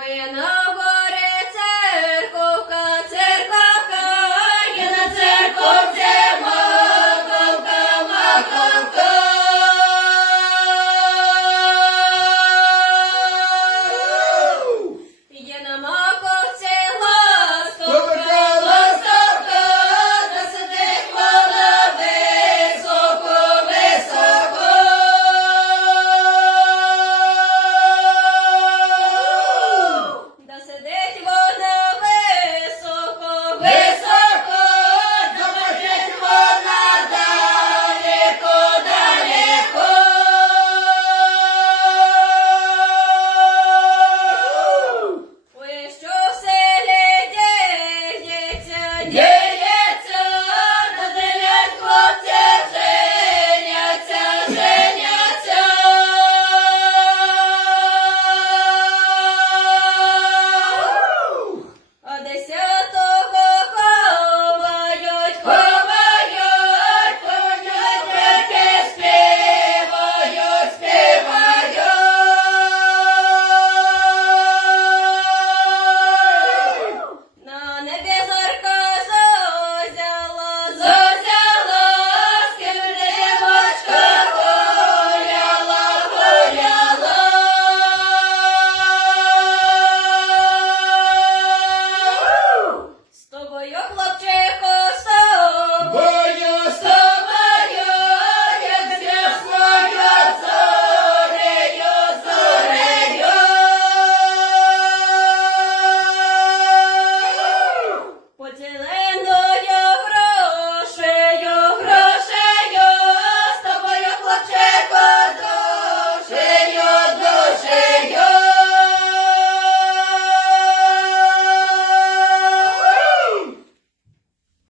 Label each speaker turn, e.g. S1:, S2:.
S1: When a Trick or treat.